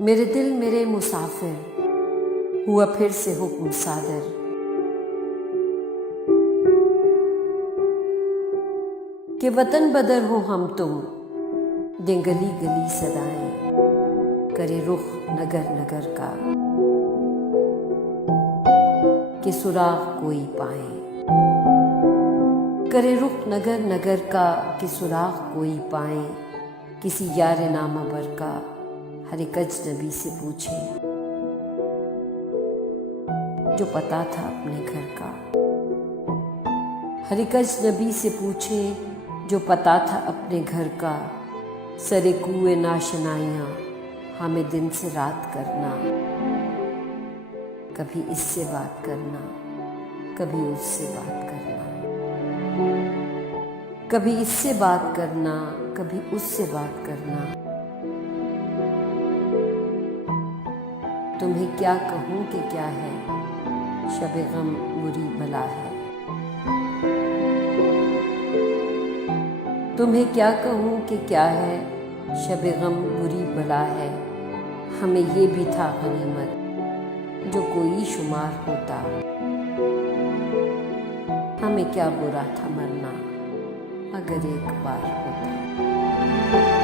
मेरे दिल मेरे मुसाफिर हुआ फिर से हुक्म सादर। कि वतन बदर हो हम तुम, दें गली गली सदाएं, करे रुख नगर नगर का, कि सुराग कोई पाए। करे रुख नगर नगर का, कि सुराग कोई पाए। किसी यार नामवर का हर एक अजनबी से पूछे, जो पता था अपने घर का। हर एक अजनबी से पूछे, जो पता था अपने घर का। सरे कुए नाशनाइयाँ हमें दिन से रात करना, कभी इससे बात करना, कभी उससे बात करना, कभी इससे बात करना, कभी उससे बात करना। तुम्हें क्या कहूँ कि क्या है, शब गम बुरी बला है। तुम्हें क्या कहूँ कि क्या है, शब गम बुरी बला है। हमें ये भी था गनीमत, जो कोई शुमार होता। हमें क्या बुरा था मरना, अगर एक बार होता।